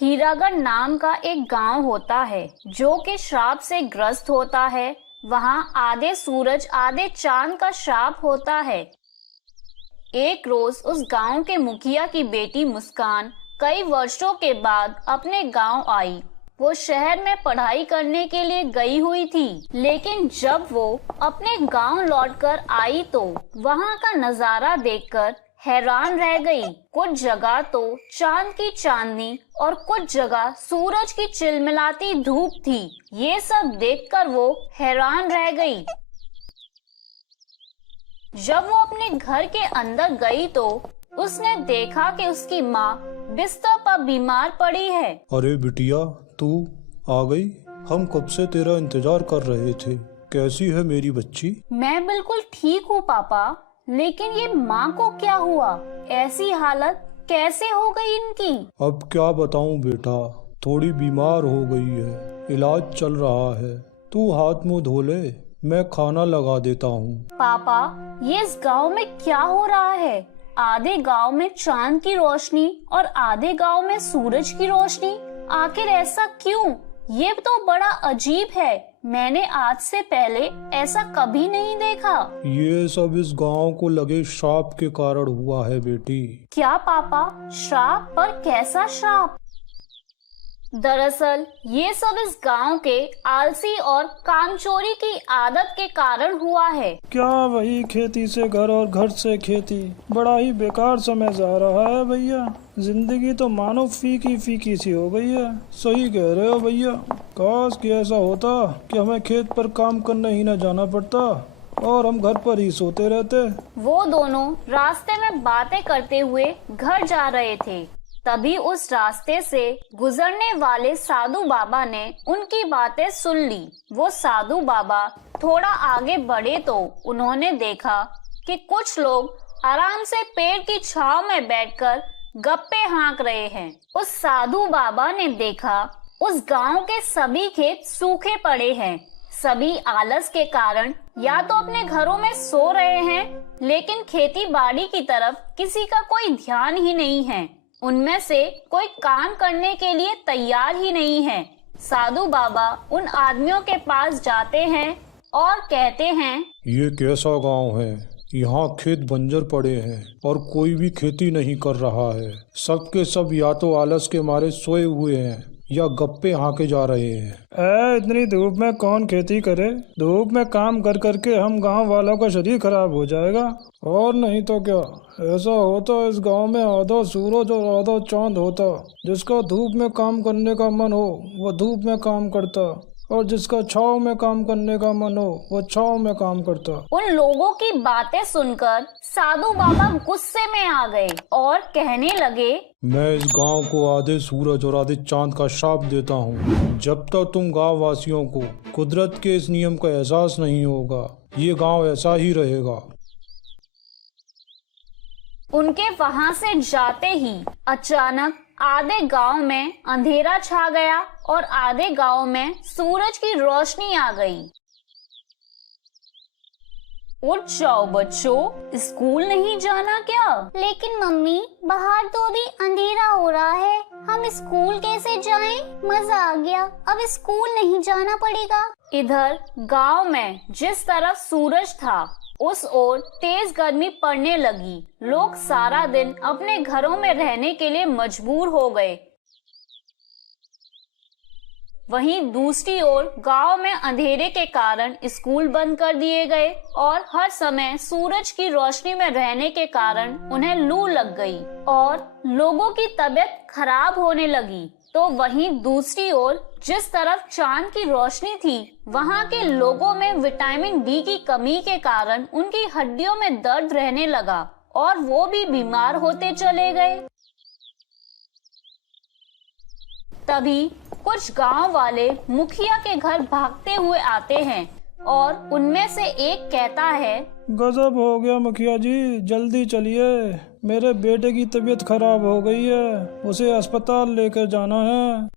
हीरागढ़ नाम का एक गांव होता है जो कि श्राप से ग्रस्त होता है। वहां आधे सूरज आधे चांद का श्राप होता है। एक रोज उस गांव के मुखिया की बेटी मुस्कान कई वर्षों के बाद अपने गांव आई। वो शहर में पढ़ाई करने के लिए गई हुई थी, लेकिन जब वो अपने गांव लौटकर आई तो वहां का नजारा देखकर हैरान रह गई। कुछ जगह तो चांद की चांदनी और कुछ जगह सूरज की चिलमिलाती धूप थी। ये सब देखकर वो हैरान रह गई। जब वो अपने घर के अंदर गई तो उसने देखा कि उसकी माँ बिस्तर पर बीमार पड़ी है। अरे बिटिया, तू आ गई। हम कब से तेरा इंतजार कर रहे थे। कैसी है मेरी बच्ची? मैं बिल्कुल ठीक हूँ पापा, लेकिन ये माँ को क्या हुआ? ऐसी हालत कैसे हो गई इनकी? अब क्या बताऊं बेटा, थोड़ी बीमार हो गई है, इलाज चल रहा है। तू हाथ मुंह धो ले, मैं खाना लगा देता हूँ। पापा, ये इस गांव में क्या हो रहा है? आधे गांव में चांद की रोशनी और आधे गांव में सूरज की रोशनी। आखिर ऐसा क्यों? ये तो बड़ा अजीब है। मैंने आज से पहले ऐसा कभी नहीं देखा। ये सब इस गांव को लगे श्राप के कारण हुआ है बेटी। क्या पापा? श्राप? पर कैसा श्राप? दरअसल ये सब इस गांव के आलसी और कामचोरी की आदत के कारण हुआ है। क्या वही खेती से घर और घर से खेती, बड़ा ही बेकार समय जा रहा है भैया। जिंदगी तो मानो फीकी फीकी सी हो गई है। सही कह रहे हो भैया। काश कि ऐसा होता कि हमें खेत पर काम करने ही न जाना पड़ता और हम घर पर ही सोते रहते। वो दोनों रास्ते में बातें करते हुए घर जा रहे थे। तभी उस रास्ते से गुजरने वाले साधु बाबा ने उनकी बातें सुन ली। वो साधु बाबा थोड़ा आगे बढ़े तो उन्होंने देखा कि कुछ लोग आराम से पेड़ की छांव में बैठकर गप्पे हाँक रहे हैं। उस साधु बाबा ने देखा उस गांव के सभी खेत सूखे पड़े हैं। सभी आलस के कारण या तो अपने घरों में सो रहे हैं, लेकिन खेती बाड़ी की तरफ किसी का कोई ध्यान ही नहीं है। उनमें से कोई काम करने के लिए तैयार ही नहीं है। साधु बाबा उन आदमियों के पास जाते हैं और कहते हैं, ये कैसा गांव है? यहाँ खेत बंजर पड़े हैं और कोई भी खेती नहीं कर रहा है। सबके सब या तो आलस के मारे सोए हुए हैं या गप्पे हाँके जा रहे हैं। इतनी धूप में कौन खेती करे? धूप में काम कर करके हम गांव वालों का शरीर खराब हो जाएगा। और नहीं तो क्या, ऐसा होता इस गांव में आधा सूरज और आधा चांद होता। जिसका धूप में काम करने का मन हो वो धूप में काम करता, और जिसका छाव में काम करने का मन हो वो छाव में काम करता। उन लोगों की बातें सुनकर साधु बाबा गुस्से में आ गए और कहने लगे, मैं इस गांव को आधे सूरज और आधे चांद का श्राप देता हूँ। जब तक तुम गांव वासियों को कुदरत के इस नियम का एहसास नहीं होगा, ये गांव ऐसा ही रहेगा। उनके वहां से जाते ही अचानक आधे गांव में अंधेरा छा गया और आधे गांव में सूरज की रोशनी आ गई। उठ जाओ बच्चों, स्कूल नहीं जाना क्या? लेकिन मम्मी, बाहर तो अभी अंधेरा हो रहा है। हम स्कूल कैसे जाएं? मजा आ गया, अब स्कूल नहीं जाना पड़ेगा। इधर गांव में जिस तरफ सूरज था उस ओर तेज गर्मी पड़ने लगी। लोग सारा दिन अपने घरों में रहने के लिए मजबूर हो गए। वहीं दूसरी ओर गांव में अंधेरे के कारण स्कूल बंद कर दिए गए और हर समय सूरज की रोशनी में रहने के कारण उन्हें लू लग गई और लोगों की तबीयत खराब होने लगी। तो वहीं दूसरी ओर जिस तरफ चांद की रोशनी थी, वहां के लोगों में विटामिन डी की कमी के कारण उनकी हड्डियों में दर्द रहने लगा और वो भी बीमार होते चले गए। तभी कुछ गांव वाले मुखिया के घर भागते हुए आते हैं और उनमें से एक कहता है, गजब हो गया मुखिया जी, जल्दी चलिए, मेरे बेटे की तबीयत खराब हो गई है, उसे अस्पताल लेकर जाना है।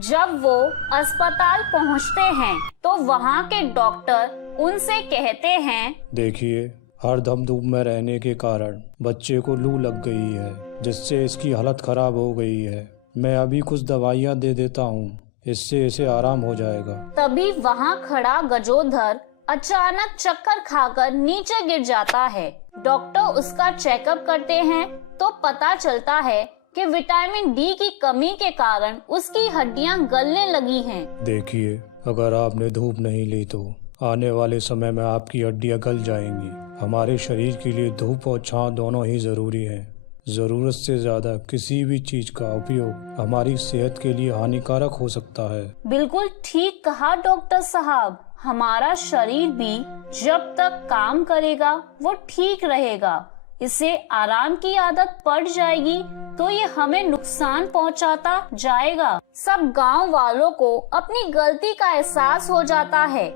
जब वो अस्पताल पहुंचते हैं तो वहां के डॉक्टर उनसे कहते हैं, देखिए, हरदम धूप में रहने के कारण बच्चे को लू लग गई है, जिससे इसकी हालत खराब हो गई है। मैं अभी कुछ दवाइयाँ दे देता हूँ, इससे इसे आराम हो जाएगा। तभी वहाँ खड़ा गजोधर अचानक चक्कर खाकर नीचे गिर जाता है। डॉक्टर उसका चेकअप करते हैं तो पता चलता है कि विटामिन डी की कमी के कारण उसकी हड्डियां गलने लगी हैं। देखिए, अगर आपने धूप नहीं ली तो आने वाले समय में आपकी हड्डियां गल जाएंगी। हमारे शरीर के लिए धूप और छांव दोनों ही जरूरी है। जरूरत से ज्यादा किसी भी चीज का उपयोग हमारी सेहत के लिए हानिकारक हो सकता है। बिल्कुल ठीक कहा डॉक्टर साहब। हमारा शरीर भी जब तक काम करेगा वो ठीक रहेगा। इसे आराम की आदत पड़ जाएगी तो ये हमें नुकसान पहुंचाता जाएगा। सब गांव वालों को अपनी गलती का एहसास हो जाता है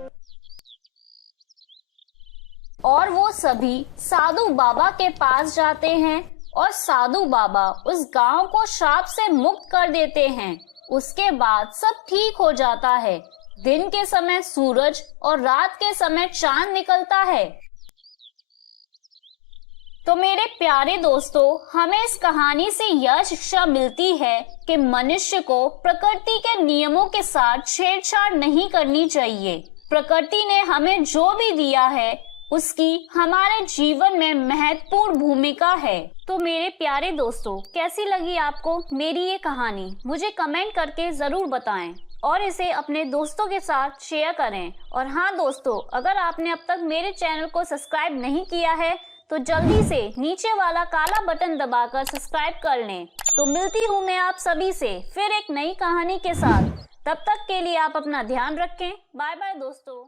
और वो सभी साधु बाबा के पास जाते हैं और साधु बाबा उस गांव को श्राप से मुक्त कर देते हैं। उसके बाद सब ठीक हो जाता है। दिन के समय सूरज और रात के समय चांद निकलता है। तो मेरे प्यारे दोस्तों, हमें इस कहानी से यह शिक्षा मिलती है कि मनुष्य को प्रकृति के नियमों के साथ छेड़छाड़ नहीं करनी चाहिए। प्रकृति ने हमें जो भी दिया है उसकी हमारे जीवन में महत्वपूर्ण भूमिका है। तो मेरे प्यारे दोस्तों, कैसी लगी आपको मेरी ये कहानी? मुझे कमेंट करके जरूर बताएं और इसे अपने दोस्तों के साथ शेयर करें। और हाँ दोस्तों, अगर आपने अब तक मेरे चैनल को सब्सक्राइब नहीं किया है तो जल्दी से नीचे वाला काला बटन दबाकर सब्सक्राइब कर लें। तो मिलती हूँ मैं आप सभी से फिर एक नई कहानी के साथ। तब तक के लिए आप अपना ध्यान रखें। बाय बाय दोस्तों।